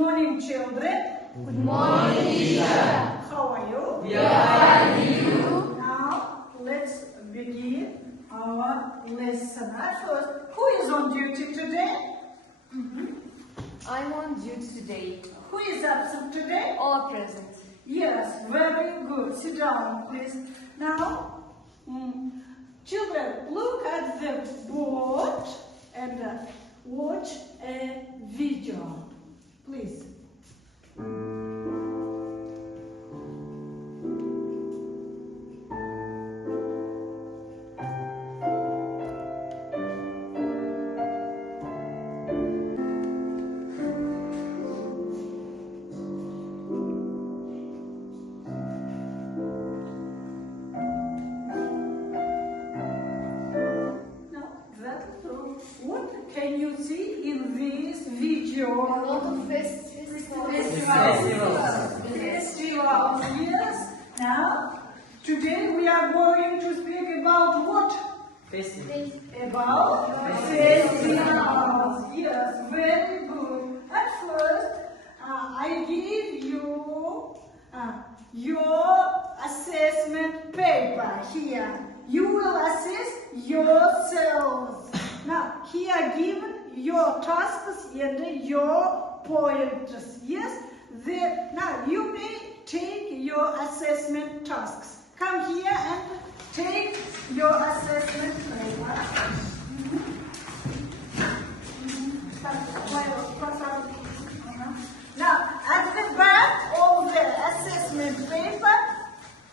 morning, children. Good morning, teacher. How are you? We are you. Now, let's begin our lesson. At first, who is on duty today? I'm on duty today. Who is absent today? All are present. Yes, very good. Sit down, please. Now, children, look at the board and watch a video, please. What can you see in this video? A lot of festivals. Yes. Now, today we are going to speak about what? Festivals. About festivals. Yes, very good. At first, I give you your assessment paper here. You will assess yourselves. Now, here given your tasks and your pointers. Yes? Now, you may take your assessment tasks. Come here and take your assessment paper. Now, at the back of the assessment paper,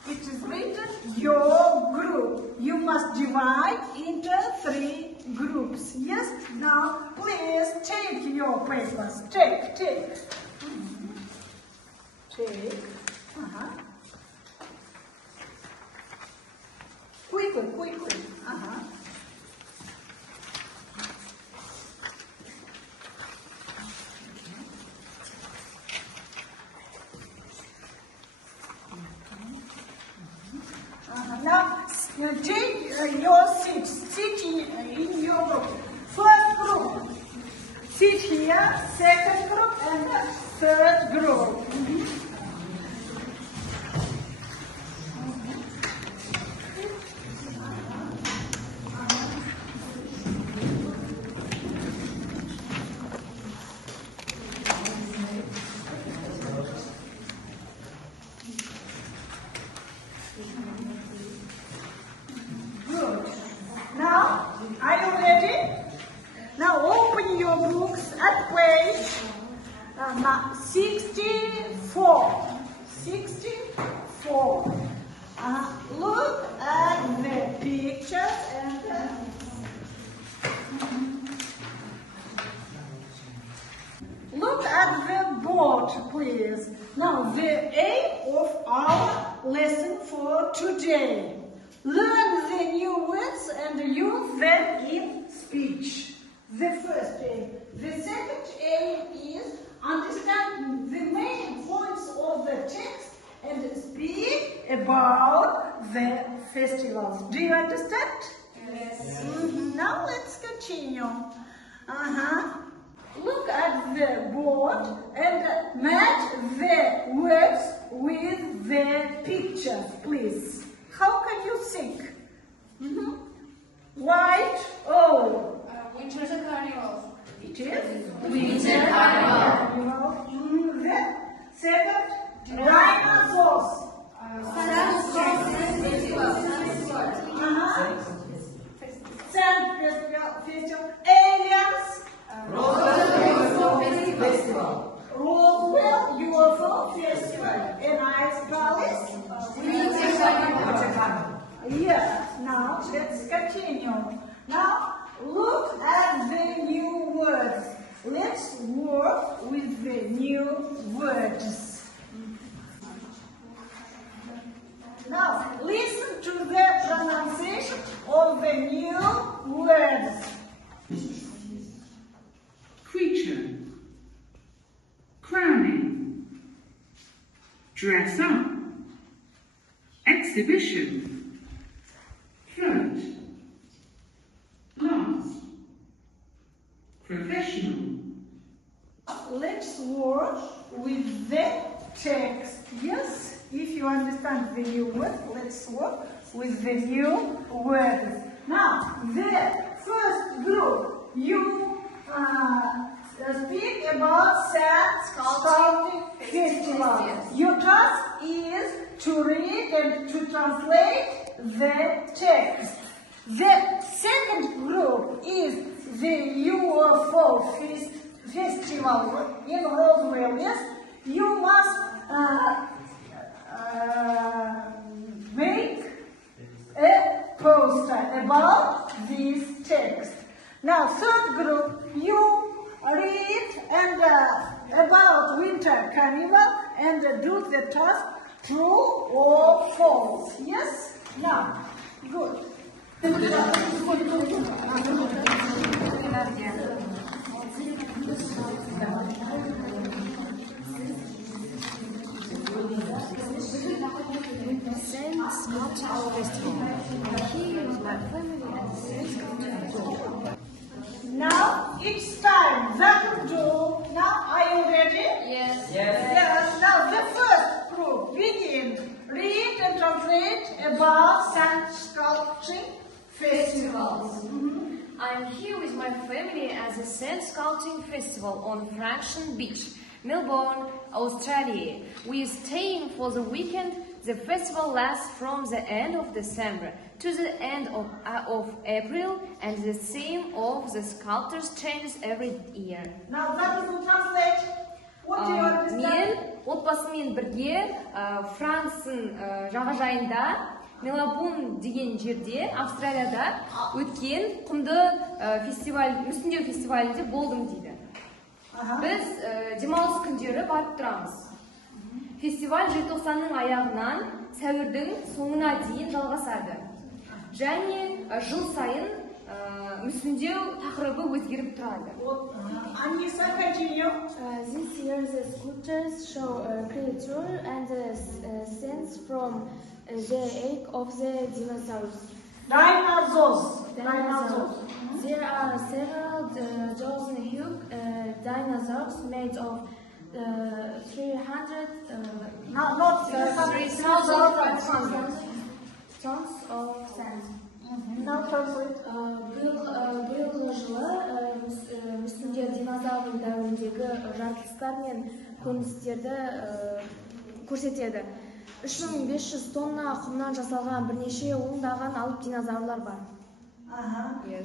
it is written your group. You must divide into 3 groups. Yes? Now, please take your papers. Take. Take. Quickly. Now, take your seats. Sit in your group. First group, sit here. Second group and third group. Now, are you ready? Now open your books at page 64. 64. Look at the pictures and look at the board, please. Now, the aim of our lesson for today. Learn the new words and use them in speech. The first aim. The second aim is understand the main points of the text and speak about the festivals. Do you understand? Yes. Now let's continue. Look at the board and match the words with the pictures, please. How can you think? White owl. Winter's a carnival. It is? Winter carnival. Then, second, dinosaurs. Sand festival. Aliens. Festival. Roswell UFO Festival. And Ice Palace. Yes, now let's continue. Now look at the new words. Let's work with the new words. Now listen to the pronunciation of the new words. Creature, crowning, dress up, exhibition, float, last, professional, let's work with the text. Yes, if you understand the new word, let's work with the new words. Now, the first group, you speak about Sculpting Festival. Your task is to read and to translate the text. The second group is the UFO Festival in Roswell. Yes, you must make a poster about this text. Now, third group, you read and about Winter Carnival and do the task true or false. Yes? Now, good. Saint Sculpture Festival. Here is my family at the Saint Sculpture Festival. Now it's time. That will do. Now are you ready? Yes. Yes. Now the first group begin. Read and translate about Saint Sculpture Festivals. I'm here with my family at the Saint Sculpture Festival on Frankston Beach, Melbourne, Australia. We are staying for the weekend. The festival lasts from the end of December to the end of April, and the theme of the sculptors changes every year. Now that will translate. What do you understand? Мен отбасымен бірге Францтың жағажайында Мелбурн деген жерде, Австралияда өткен құмды фестиваль, мүсіндеу фестивалінде болдым дейді. Біз демалыс күндері барып тұрамыз. Фестиваль желтоқсанның аяғынан сәуірдің соңына дейін жалғасады. Және жыл сайын мүсіндеу тақырыбы өзгеріп тұрады. Anissa, continue. This year the sculptures show a creature and the scenes from the age of the dinosaurs. Dinosaurs. There are several dozen huge dinosaurs made of 300 Not 3,500 tons of sand. Now translate. Биылғы жылы үстінде динозавр дәуіріндегі жаратылыстар мен көріністерді көрсетеді. 3500 тонна құмнан жасалған бірнеше ондаған алып динозаврлар бар.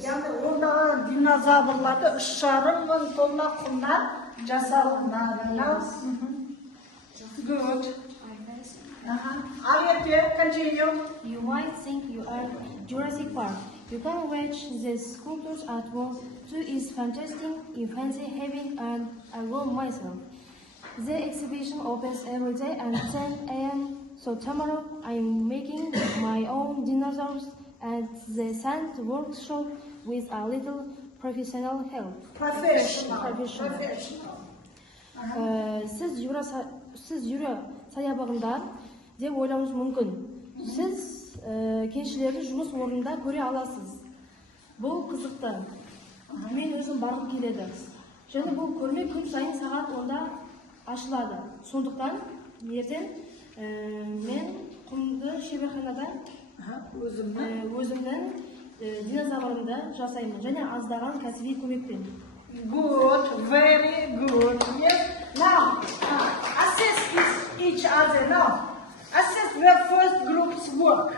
Яғни ондаған динозаврларды 3,5 тонна құмнан жасалынады. Good. Continue. You might think you are Jurassic Park. You can watch the sculptures at work. Too is fantastic, in fancy having and I will myself. The exhibition opens every day at 10 a.m. So tomorrow I am making my own dinosaurs at the sand workshop with a little professional help. Professional. Сіз юра саябағында деп ойлауыңыз мүмкін. Сіз кеншілерді жұмыс орнында көре аласыз. Бұл қызықты. Мен өзім барғым келеді. Және бұл көрме күн сайын сағат 10-да ашылады. Сондықтан ертең мен құмды шеберханада өзімнің динозаврымды жасаймын. Және аздаған кәсіби көмекпен. Good, very good. Yes. Now, assess each other. Now, assess the first group's work.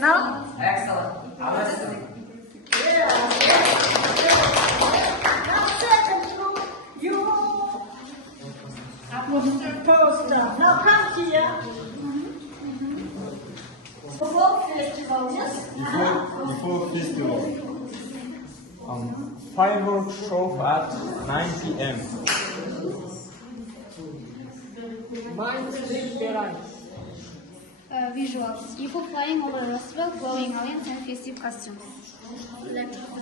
Now, Excellent. Now, second group, you poster. Now, come here. Before festival, yes? Before festival. Fireworks show at 9 p.m. Visuals. People flying over Roswell, glowing aliens and festive costumes.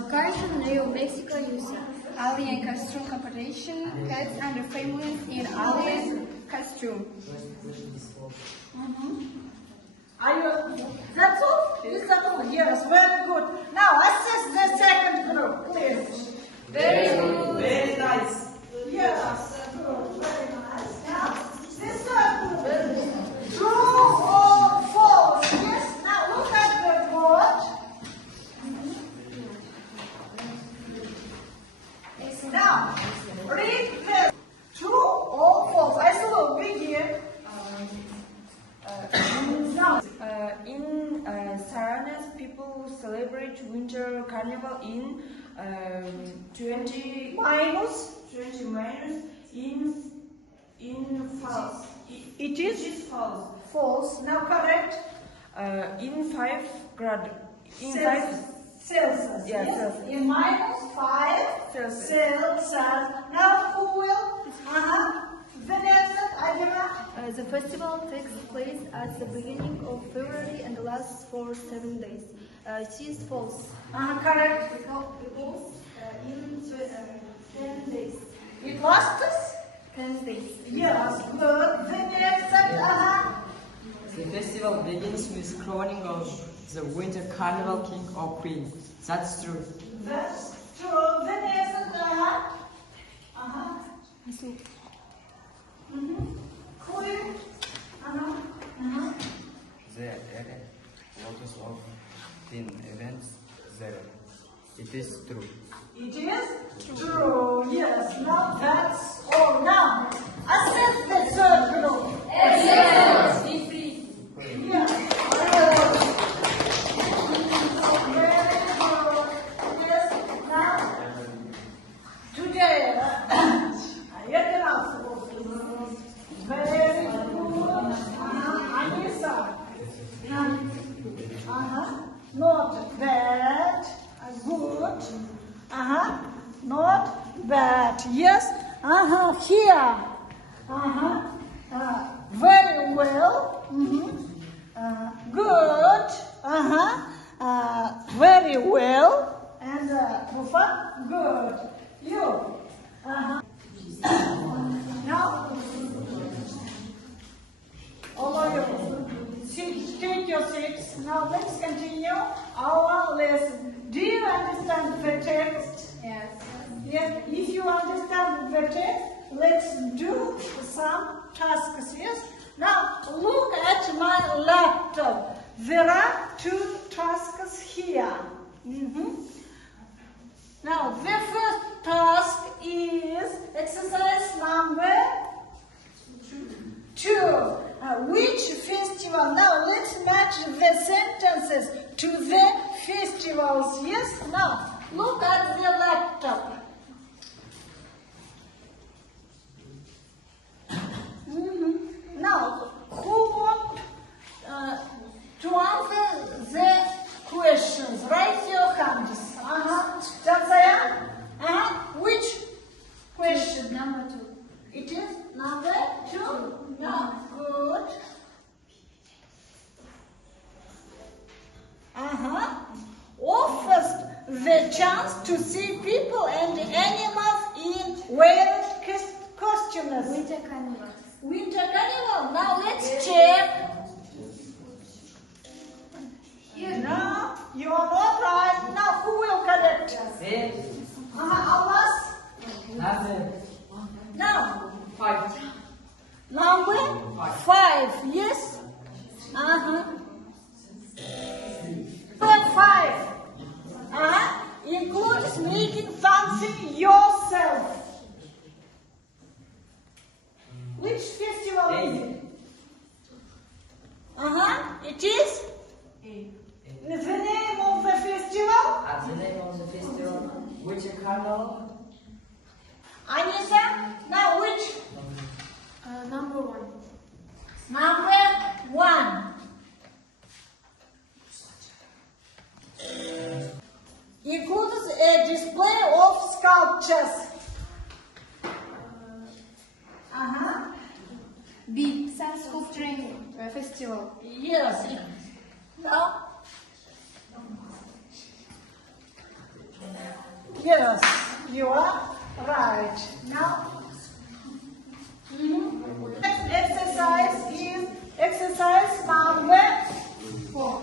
Cartoon New Mexico user. Alien costume competition. Cats and their families in alien costume. Are you? That's all? Is that all? Yes, very good. Now assess the second group, please. Very good. Very nice. Now, read this. True or false? I will begin. Now, In Saranas, people celebrate winter carnival in 20 minus. in false. It is false. false. Now correct. In 5 grad. In Celsius. 5 Celsius. Yeah, Yes. Celsius. In -5 Celsius. Celsius. Now who will? Vanessa, Adira. The festival takes place at the beginning of February and lasts for 7 days. It is false. Correct. Because in 10 days. It lasts? 10 days. Yes. Good. Vanessa. The festival begins with crowning of the winter carnival king or queen. That's true. That's true. Vanessa. Queen. The lotus of 10 events there. It is true. It is true. Yes. Now that's all. Now, assess the third group. Yes. Yes. Very good. Yes. Now, today, very good. Anissa. Not bad. Good. Not bad. Yes. Here. Very well. Good. Very well. And Mufa, good. You. Now, all of you, take your seats. Now let's continue our lesson. Do you understand the text? Yes. Yes. If you understand the text, let's do some tasks. Yes. Now look at my laptop. There are 2 tasks here. Now the first task is exercise number 2. Which festival? Now let's match the sentences to the festivals. Yes. Now look at the laptop. Now, who want to answer the questions? Raise your hands. Jansaya? Which question? Number 2. It is number 2? No. Good. Offers the chance to see people and animals in weird costumes. Winter carnival. Winter carnival. Now let's check. No, you are not right. Now who will correct us? Abbas? Now. 5. Number 5. Yes. Number 5. Includes making something yourself. Which festival is it? It is? The name of the festival? The name of the festival, winter carnival. Anissa, now which? Number 1. Number 1. Includes a display of sculptures. B. Science sculpturing festival. Yes. Now. Yes, you are right. Now. Next exercise is exercise number 4.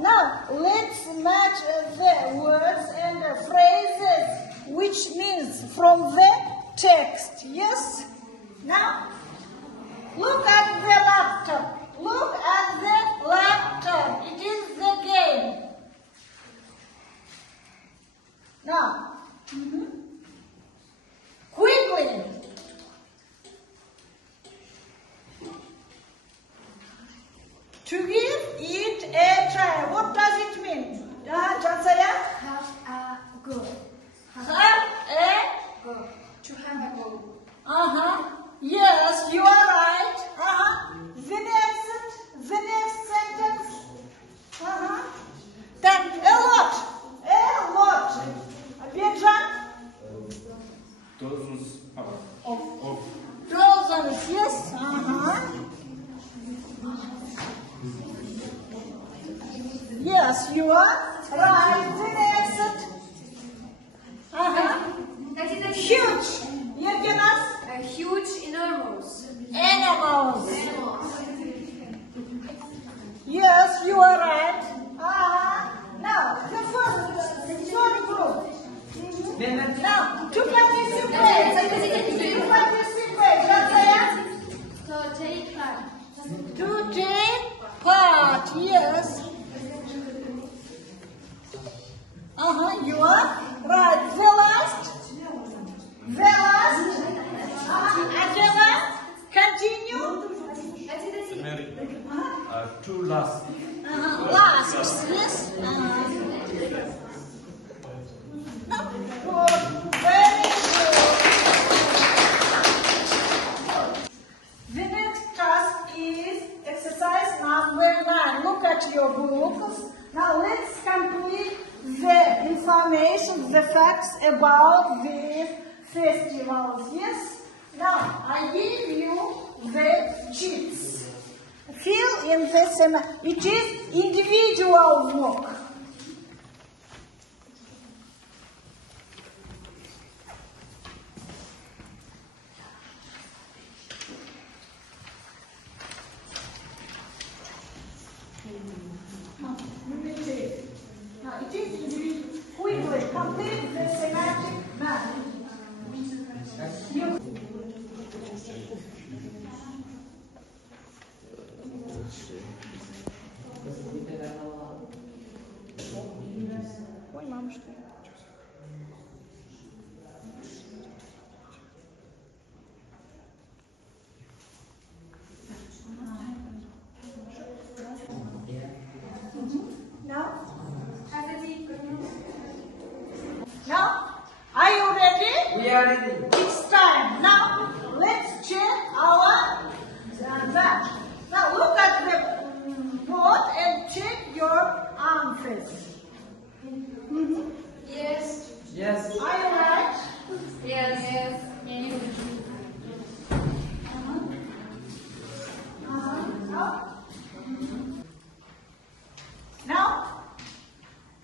Now let's match the words and phrases which means from the text. Yes? Now look at the laptop. Look at the laptop. It is the game. Now Dozens of. Dozens, yes. Yes, you are right. The next. Huge. Huge, enormous. Animals. Yes, you are right. Now, the first group. Now, to participate. So take part. To take part, yes. You are right. The last. Angela, continue. Two last. Last, yes. Good, very good. The next task is exercise number 9. Look at your books. Now let's complete the information, the facts about the festivals. Yes? Now I give you the sheets. Fill in this, it is individual work. Now it is individual. Quickly complete the semantic map. Ой, мамушка. Now, are you ready? We are ready. It's time. Now, let's check our that. Now, look at the board and check your answers. Yes. Yes. Are you right? Yes. Now,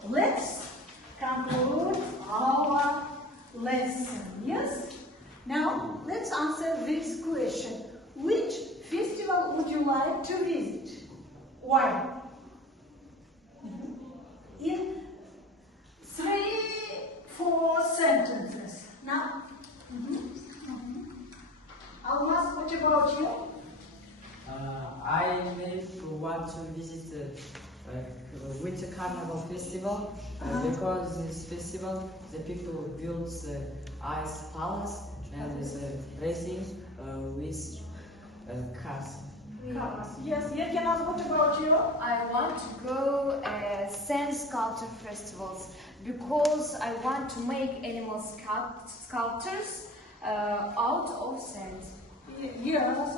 let's conclude our lesson. Yes? Now, let's answer this question. Which festival would you like to visit? Why? In 3-4 sentences. Now, Almas, what about you? I may want to visit Winter Carnival Festival because this festival, the people build the ice palace and is racing with cars. Yes, Yerkenas, what about you? I want to go sand sculpture festivals because I want to make animal sculptures out of sand. Yes,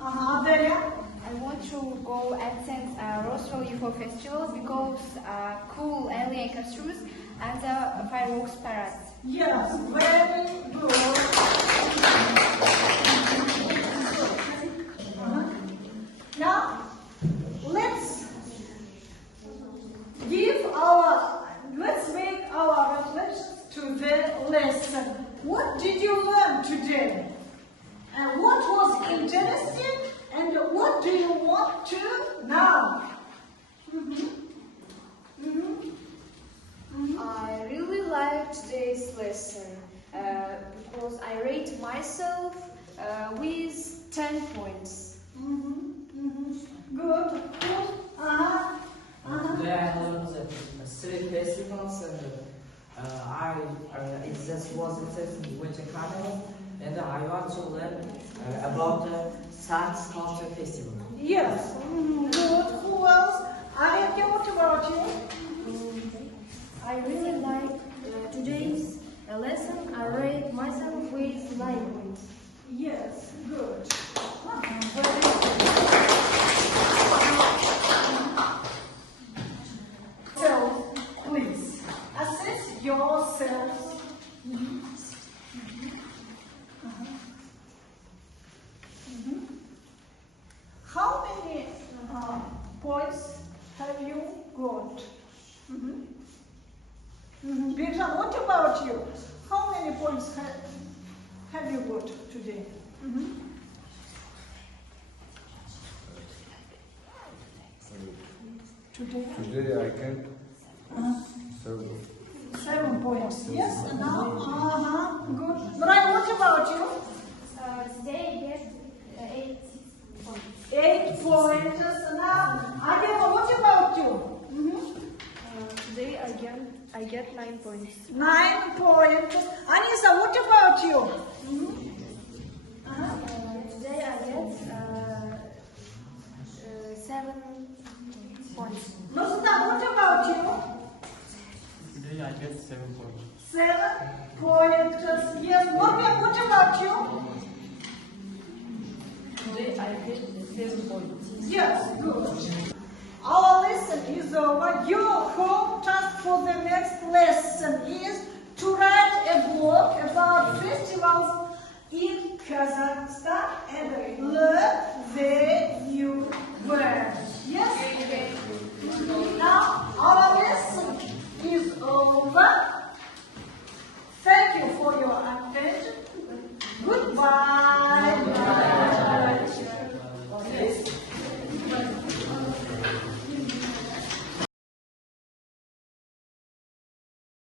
Adelia? I want to go attend Roswell UFO Festival because cool alien costumes and the fireworks parade. Yes, very good. Now, let's make our reflections to the lesson. What did you learn today? And what was interesting? And what do you want to know? I really liked today's lesson because I rate myself with 10 points. Good. Today I learned 3 festivals and it just was interesting Winter Carnival and I want to learn about the Sand Sculpture Festival. Yes. Good. Who else? Ayatya, what about you? I really like today's lesson. I rate myself with 9 points. Yes. Good. So, please assess yourselves. points have you got today? Today? Today I can 7 points. Yes, and now? Good. Brian, what about you? Today I get 8 points. 8 points. Now, Adema, what about you? Today I get 9 points. 9 points. Anissa, what about you? Today I get 7 points. Nusna, what about you? Today I get 7 points. 7 points. Yes, Morgan, what about you? Today I get 7 points. Yes, good. Our lesson is over. Your home task for the next lesson is to write a book